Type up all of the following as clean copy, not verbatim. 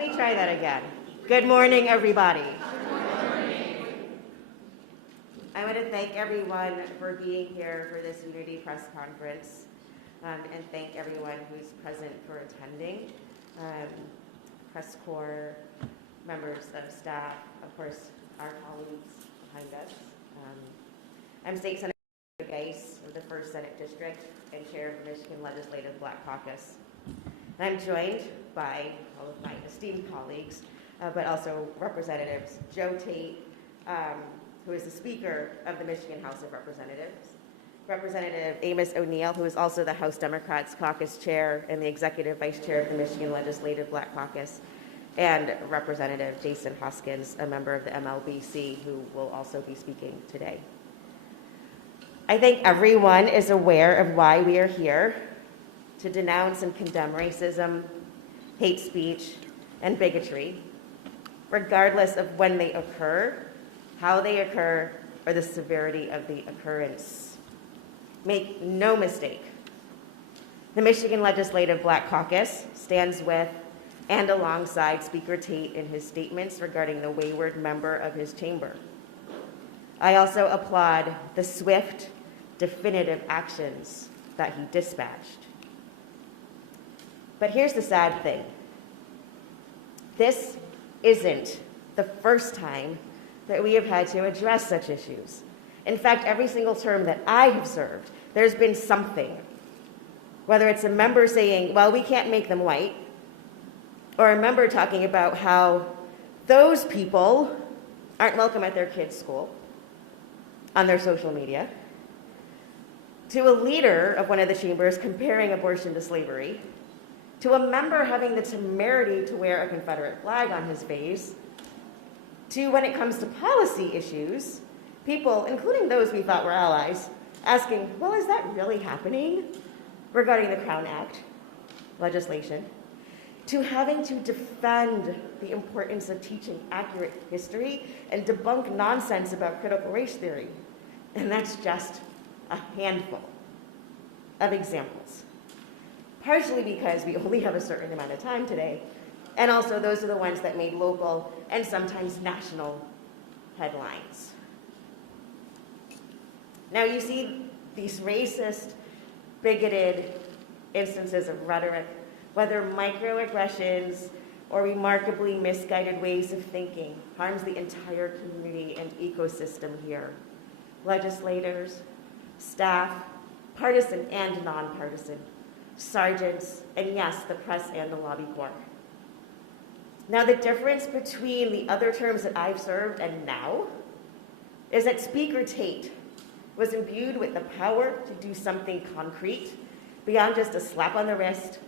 me try that again. Good morning, everybody. Good morning. I want to thank everyone for being here for this Unity Press Conference, and thank everyone who's present for attending. Press corps, members of staff, of course, our colleagues behind us. I'm State Senator Geis of the 1st Senate District and Chair of the Michigan Legislative Black Caucus. And I'm joined by all of my esteemed colleagues, but also Representatives Joe Tate, who is the Speaker of the Michigan House of Representatives, Representative Amos O'Neill, who is also the House Democrats Caucus Chair and the Executive Vice Chair of the Michigan Legislative Black Caucus, and Representative Jason Hoskins, a member of the MLBC, who will also be speaking today. I think everyone is aware of why we are here: to denounce and condemn racism, hate speech, and bigotry, regardless of when they occur, how they occur, or the severity of the occurrence. Make no mistake, the Michigan Legislative Black Caucus stands with and alongside Speaker Tate in his statements regarding the wayward member of his chamber. I also applaud the swift, definitive actions that he dispatched. But here's the sad thing. This isn't the first time that we have had to address such issues. In fact, every single term that I have served, there's been something. Whether it's a member saying, well, we can't make them white, or a member talking about how those people aren't welcome at their kids' school on their social media, to a leader of one of the chambers comparing abortion to slavery, to a member having the temerity to wear a Confederate flag on his face, to, when it comes to policy issues, people, including those we thought were allies, asking, well, is that really happening regarding the Crown Act legislation, to having to defend the importance of teaching accurate history and debunk nonsense about critical race theory. And that's just a handful of examples. Partially because we only have a certain amount of time today, and also those are the ones that made local and sometimes national headlines. Now you see these racist, bigoted instances of rhetoric, whether microaggressions or remarkably misguided ways of thinking, harms the entire community and ecosystem here. Legislators, staff, partisan and nonpartisan, sergeants, and yes, the press and the lobby corps. Now, the difference between the other terms that I've served and now is that Speaker Tate was imbued with the power to do something concrete beyond just a slap on the wrist,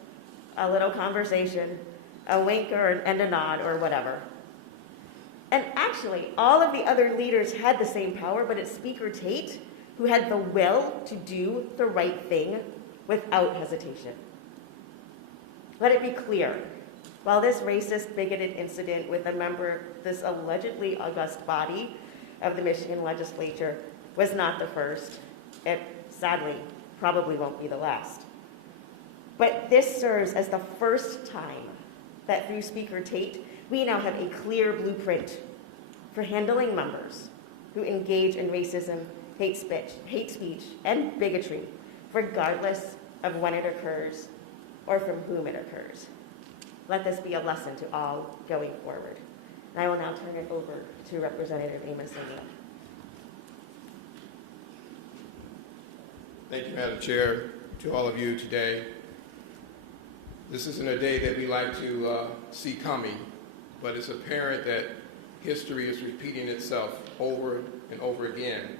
a little conversation, a wink and a nod or whatever. And actually, all of the other leaders had the same power, but it's Speaker Tate who had the will to do the right thing without hesitation. Let it be clear, while this racist, bigoted incident with a member of this allegedly august body of the Michigan legislature was not the first, it sadly probably won't be the last. But this serves as the first time that through Speaker Tate, we now have a clear blueprint for handling members who engage in racism, hate speech, and bigotry, regardless of when it occurs or from whom it occurs. Let this be a lesson to all going forward. And I will now turn it over to Representative Amos O'Neill. Thank you, Madam Chair, to all of you today. This isn't a day that we like to see coming, but it's apparent that history is repeating itself over and over again.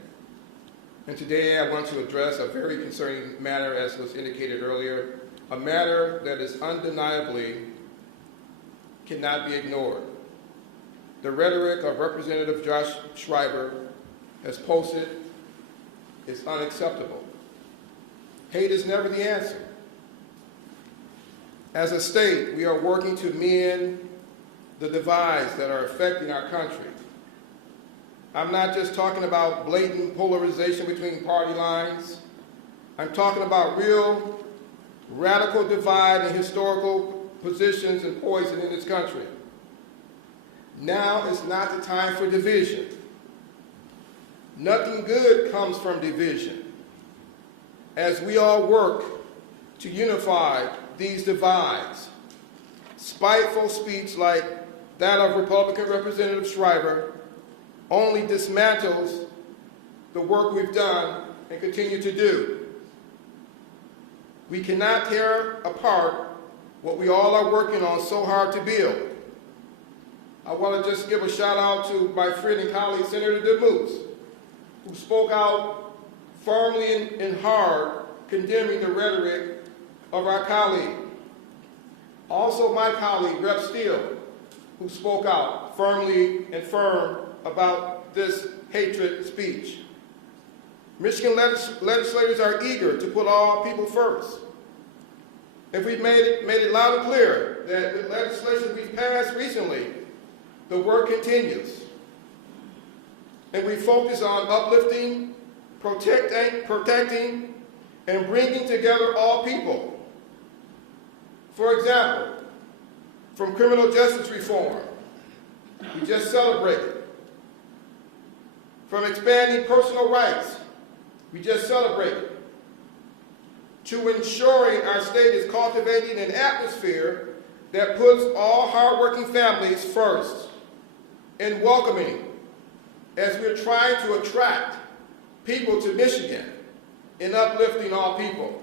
And today I want to address a very concerning matter, as was indicated earlier, a matter that is undeniably cannot be ignored. The rhetoric of Representative Josh Schreiber has posted is unacceptable. Hate is never the answer. As a state, we are working to mend the divides that are affecting our country. I'm not just talking about blatant polarization between party lines. I'm talking about real, radical divide in historical positions and poison in this country. Now is not the time for division. Nothing good comes from division. As we all work to unify these divides, spiteful speech like that of Republican Representative Shriver only dismantles the work we've done and continue to do. We cannot tear apart what we all are working on so hard to build. I want to just give a shout out to my friend and colleague, Senator denounce, who spoke out firmly and hard condemning the rhetoric of our colleague. Also my colleague, Rep. Steele, who spoke out firmly and firm about this hatred speech. Michigan legislators are eager to put all people first. If we've made it loud and clear that the legislation we've passed recently, the work continues. And we focus on uplifting, protecting, and bringing together all people. For example, from criminal justice reform, we just celebrated. From expanding personal rights, we just celebrated. To ensuring our state is cultivating an atmosphere that puts all hardworking families first and welcoming as we're trying to attract people to Michigan and uplifting all people.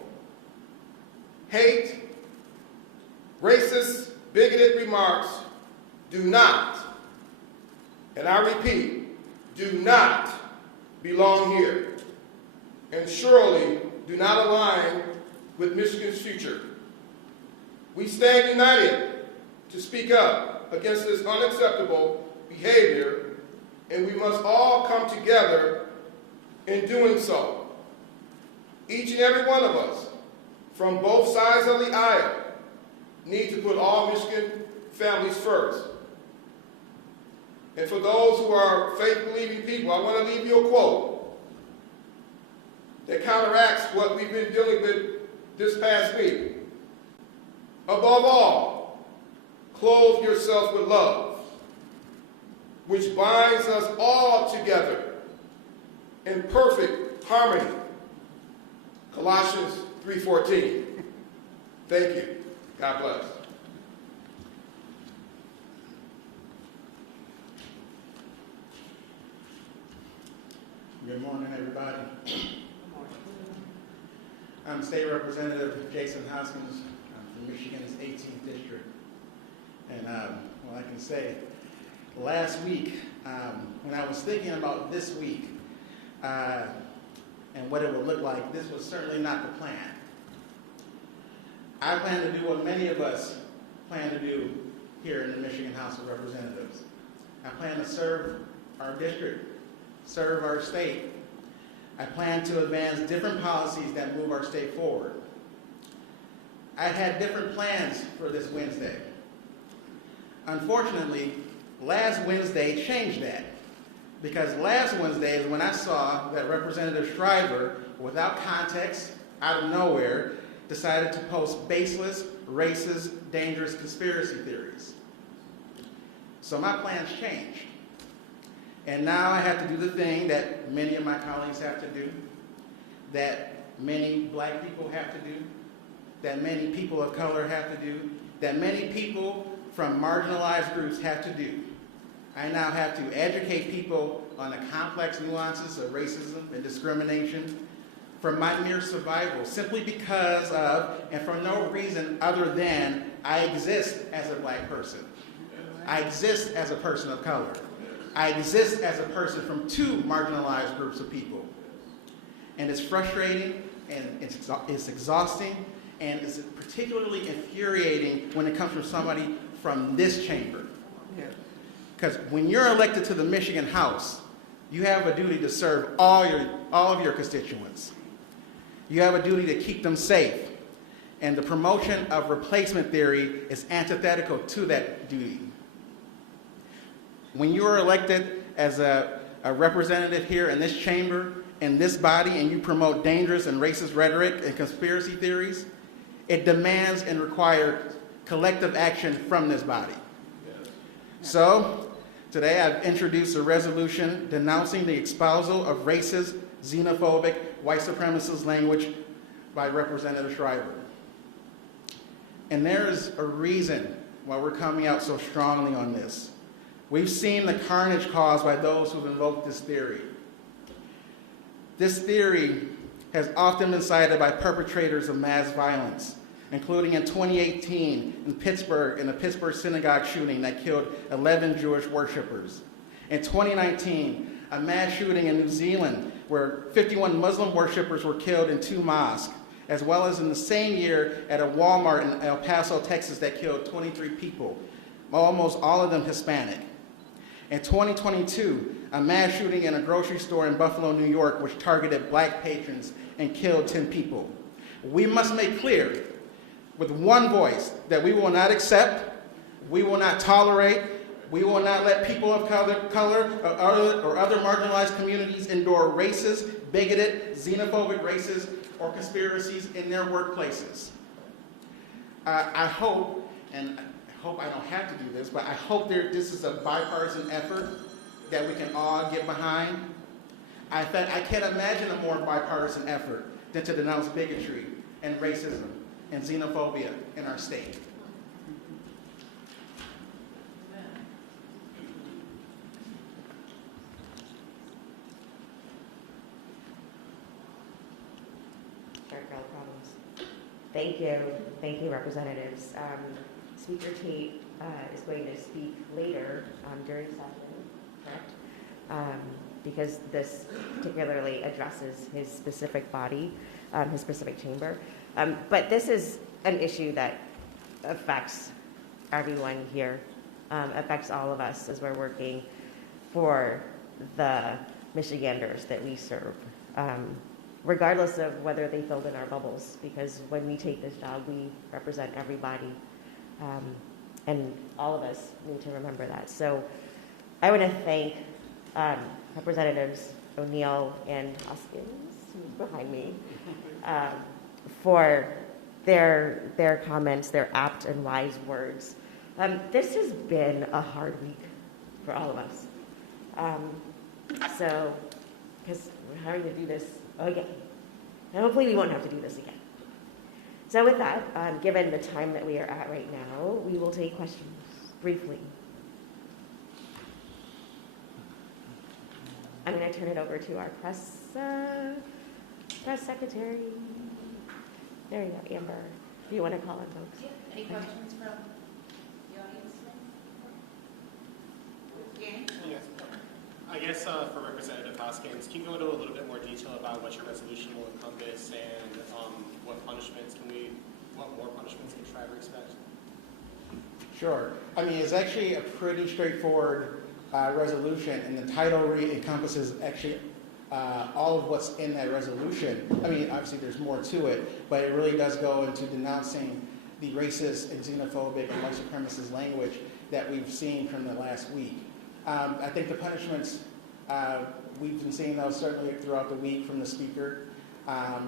Hate, racist, bigoted remarks do not, and I repeat, do not belong here, and surely do not align with Michigan's future. We stand united to speak up against this unacceptable behavior, and we must all come together in doing so. Each and every one of us, from both sides of the aisle, need to put all Michigan families first. And for those who are faith-believing people, I want to leave you a quote that counteracts what we've been dealing with this past week. Above all, clothe yourself with love, which binds us all together in perfect harmony. Colossians 3:14. Thank you. God bless. Good morning, everybody. I'm State Representative Jason Hoskins. I'm from Michigan's 18th District. And well, I can say, last week, when I was thinking about this week and what it would look like, this was certainly not the plan. I plan to do what many of us plan to do here in the Michigan House of Representatives. I plan to serve our district, serve our state. I plan to advance different policies that move our state forward. I had different plans for this Wednesday. Unfortunately, last Wednesday changed that, because last Wednesday is when I saw that Representative Shriver, without context, out of nowhere, decided to post baseless, racist, dangerous conspiracy theories. So my plans changed. And now I have to do the thing that many of my colleagues have to do, that many black people have to do, that many people of color have to do, that many people from marginalized groups have to do. I now have to educate people on the complex nuances of racism and discrimination for my mere survival, simply because of, and for no reason other than, I exist as a black person. I exist as a person of color. I exist as a person from two marginalized groups of people. And it's frustrating, and it's exhausting, and it's particularly infuriating when it comes from somebody from this chamber. Because when you're elected to the Michigan House, you have a duty to serve all of your constituents. You have a duty to keep them safe. And the promotion of replacement theory is antithetical to that duty. When you are elected as a representative here in this chamber, in this body, and you promote dangerous and racist rhetoric and conspiracy theories, it demands and requires collective action from this body. So Today I've introduced a resolution denouncing the espousal of racist, xenophobic, white supremacist language by Representative Shriver. And there is a reason why we're coming out so strongly on this. We've seen the carnage caused by those who've invoked this theory. This theory has often been cited by perpetrators of mass violence, including in 2018 in Pittsburgh, in the Pittsburgh synagogue shooting that killed 11 Jewish worshipers. In 2019, a mass shooting in New Zealand where 51 Muslim worshipers were killed in 2 mosques, as well as in the same year at a Walmart in El Paso, Texas that killed 23 people, almost all of them Hispanic. In 2022, a mass shooting in a grocery store in Buffalo, New York, which targeted black patrons and killed 10 people. We must make clear with one voice that we will not accept, we will not tolerate, we will not let people of color or other marginalized communities endure racist, bigoted, xenophobic races or conspiracies in their workplaces. I hope, and I hope I don't have to do this, but I hope this is a bipartisan effort that we can all get behind. I can't imagine a more bipartisan effort than to denounce bigotry and racism and xenophobia in our state. Third world problems. Thank you, representatives. Speaker Tate is going to speak later during session, correct? Because this particularly addresses his specific body, his specific chamber. But this is an issue that affects everyone here, affects all of us as we're working for the Michiganders that we serve, regardless of whether they filled in our bubbles, because when we take this job, we represent everybody, and all of us need to remember that. So I want to thank Representatives O'Neill and Hoskins, who's behind me, for their comments, their apt and wise words. This has been a hard week for all of us. So, because we're having to do this again. And hopefully we won't have to do this again. So with that, given the time that we are at right now, we will take questions briefly. I'm going to turn it over to our press secretary. There you go, Amber. Do you want to call on folks? Yeah. Any questions from the audience? Yes. I guess for Representative Hoskins, can you go into a little bit more detail about what your resolution will encompass and what more punishments can Shriver expect? Sure. I mean, it's actually a pretty straightforward resolution, and the title encompasses actually all of what's in that resolution. I mean, obviously there's more to it, but it really does go into denouncing the racist and xenophobic and white supremacist language that we've seen from the last week. I think the punishments, we've been seeing those certainly throughout the week from the speaker.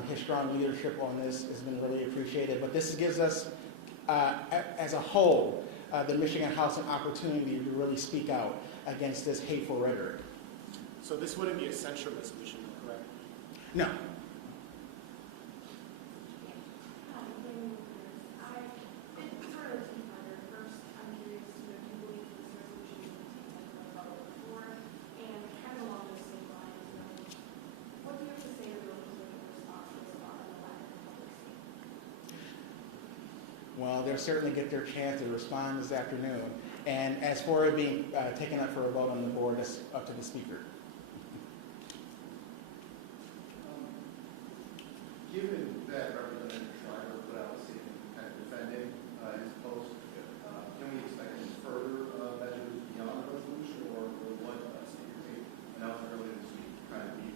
His strong leadership on this has been really appreciated, but this gives us, as a whole, the Michigan House an opportunity to really speak out against this hateful rhetoric. So this wouldn't be a censure resolution, correct? No. Well, they'll certainly get their chance to respond this afternoon. And as for it being taken up for a vote on the board, that's up to the speaker. Given that Representative Shriver put out a statement kind of defending his post, can we expect any further measures beyond the resolution, or what Speaker Tate announced earlier this week kind of be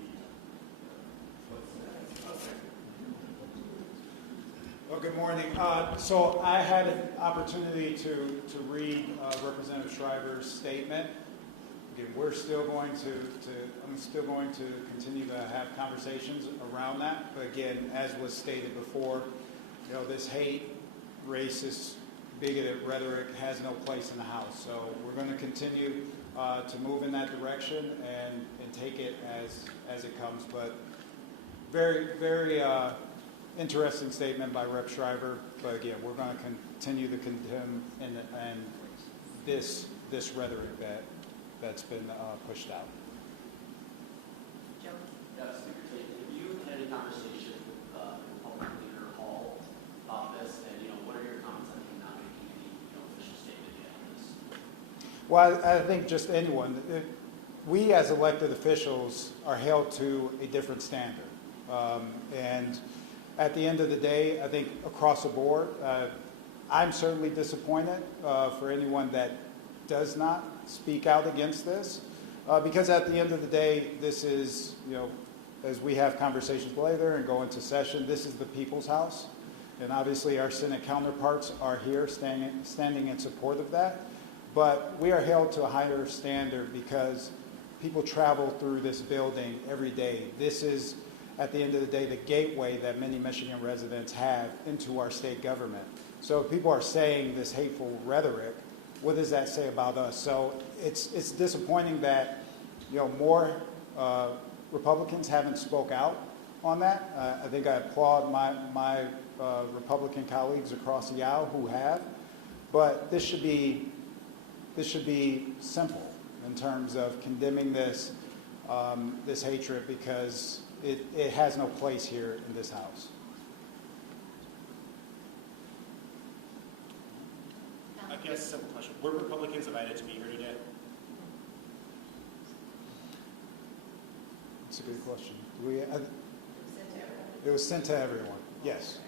what's next? Well, good morning. So I had an opportunity to read Representative Shriver's statement. Again, I'm still going to continue to have conversations around that. But again, as was stated before, this hate, racist, bigoted rhetoric has no place in the House. So we're going to continue to move in that direction and take it as it comes. But very, very interesting statement by Rep. Shriver. But again, we're going to continue to condemn and this rhetoric that's been pushed out. Jones? Yes, Secretary, have you had any conversation with Republican Leader Hall about this? And, what are your comments on him not making any, official statement yet on this? Well, I think just anyone, we as elected officials are held to a different standard. And at the end of the day, I think across the board, I'm certainly disappointed for anyone that does not speak out against this. Because at the end of the day, this is, as we have conversations later and go into session, this is the people's house. And obviously our Senate counterparts are here standing in support of that. But we are held to a higher standard because people travel through this building every day. This is, at the end of the day, the gateway that many Michigan residents have into our state government. So if people are saying this hateful rhetoric, what does that say about us? So it's disappointing that more Republicans haven't spoke out on that. I think I applaud my Republican colleagues across the aisle who have, but this should be simple in terms of condemning this this hatred because it has no place here in this House. I guess simple question. Were Republicans invited to be here today? That's a good question. It was sent to everyone. Yes.